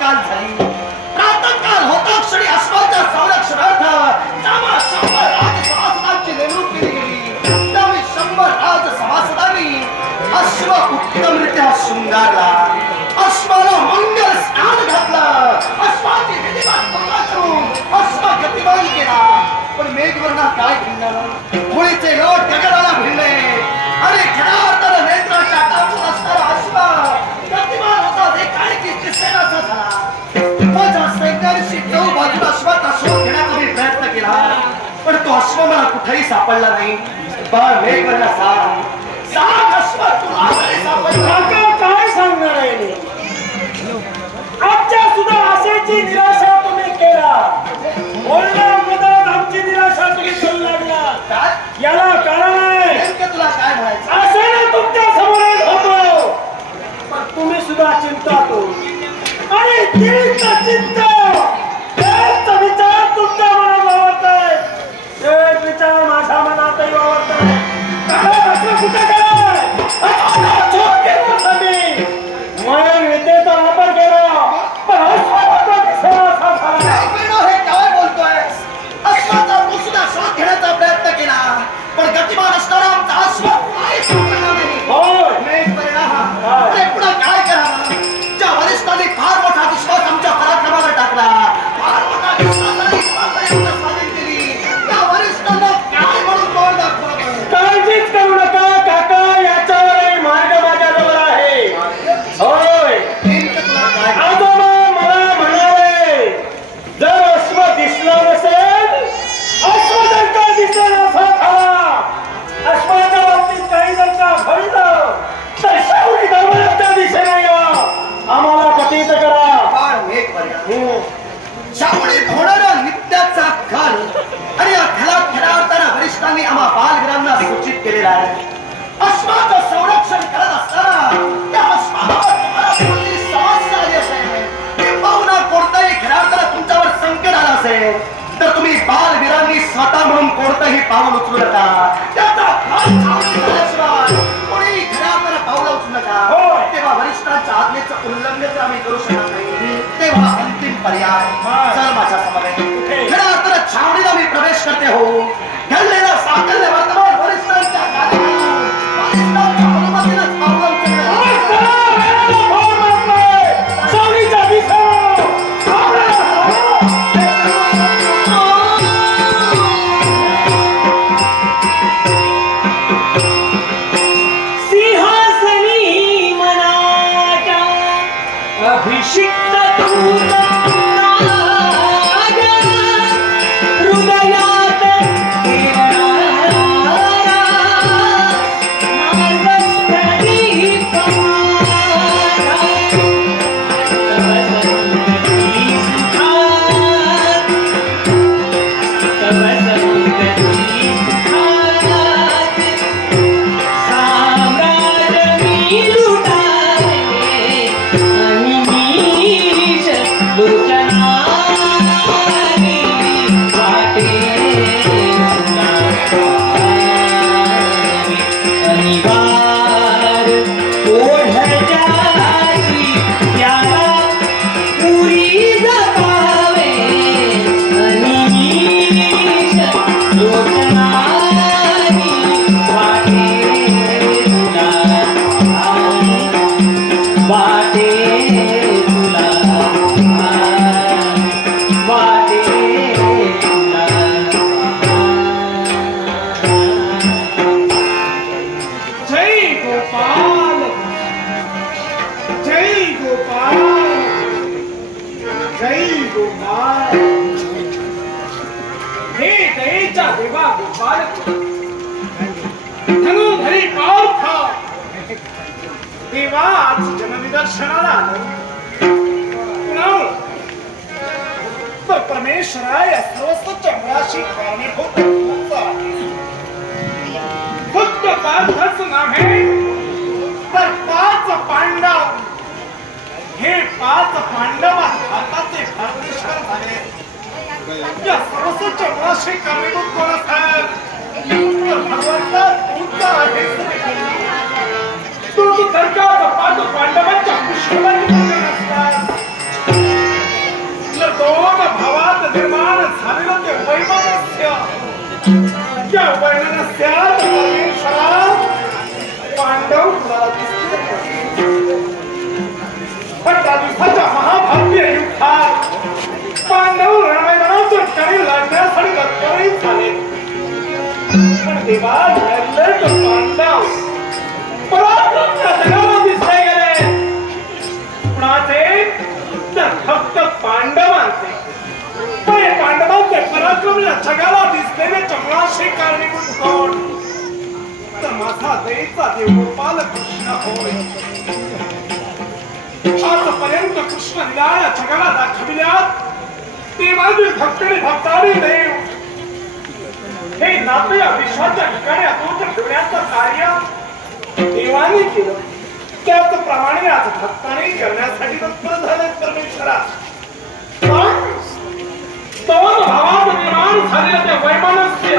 काल झाली. प्रातकाल होता क्षणी अस्माच्या संरक्षणार्थ शंभर राजसभासदांची नेमणूक केली गेली. त्यावेळी शंभर राजसभासदांनी अश्व उत्तमरित्या शृंगारला. अश्वाला मंगल स्नान घातला. अश्वाची विधिमान पूजा करून अश्व गतिमान केला. पण मेघवरना काय खिंडाला होळीचे लोट गगन पण तो अश्व मला कुठेही सापडला नाही. पण मेघवर्णा सांग सांग अश्व तुला तरी सापडला. काका काय सांगणार आहे मी? आमच्या सुद्धा आशेची निराशा तुम्ही केला. बोलण्या बदल आमची निराशा तुम्ही करू लागला. काय? याला कारण आहे. नेमकं तुला काय म्हणायचं? आशेने तुमच्यासमोर होतो. पण तुम्ही सुद्धा चिंतातो आणि तीच चिंता शावणीत होणारा नित्याचा खल. आणि या खऱ्या अर्थानं वरिष्ठांनी आम्हा बालवीरांना सूचित केलेला आहे. अश्वाचं संरक्षण करत असताना त्या कोणती समस्या आली असेल. किंबहुना कोणतंही अर्थानं तुमच्यावर संकट आलं असेल तर तुम्ही बालवीरांनी स्वतः म्हणून कोणतंही पाऊल उचलू नका. त्याचा कोणी अर्थानं पाऊल उचलू नका. तेव्हा वरिष्ठांच्या आज्ञेचं उल्लंघन आम्ही करू शकत नाही. ปัญญาสร้างมาจ गोपाल हे दयेच्या देवा गोपाल म्हणून घरी पाऊल खा देवा आज जननिदर्शनाला आलं तर परमेश्वरा सर्वस्व चंद्राशी कारणीभूत फक्त नव्हे तर पाच पांडव हे पाच पांडव या सर्वस्व चक्राशी कारणीभूत कोण असतात तर भगवंता तूच आहेस. तू तू पाच पांडवांच्या दोन भावात निर्माण झालेलं ते वैमनस्य वैमनस्यात पांडव फक्त पांडवांचे पण हे पांडवांचे पराक्रम या जगाला दिसलेले चपळाशी कारणीभूत कोण? तर माझा दयेचा देव गोपाल कृष्ण होय. आजपर्यंत कृष्ण लीला जगाला दाखविल्या ते माझे भक्तने भक्ताने देव. हे नातं या विश्वाच्या ठिकाणी अतोच ठेवण्याचं कार्य देवाने केलं. त्याचप्रमाणे आज भक्ताने करण्यासाठी तत्पर झाले परमेश्वरा? पण दोन भावात निर्माण झालेलं ते वैमानस्य